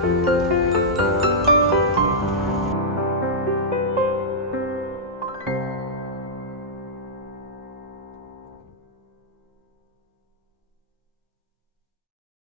Ch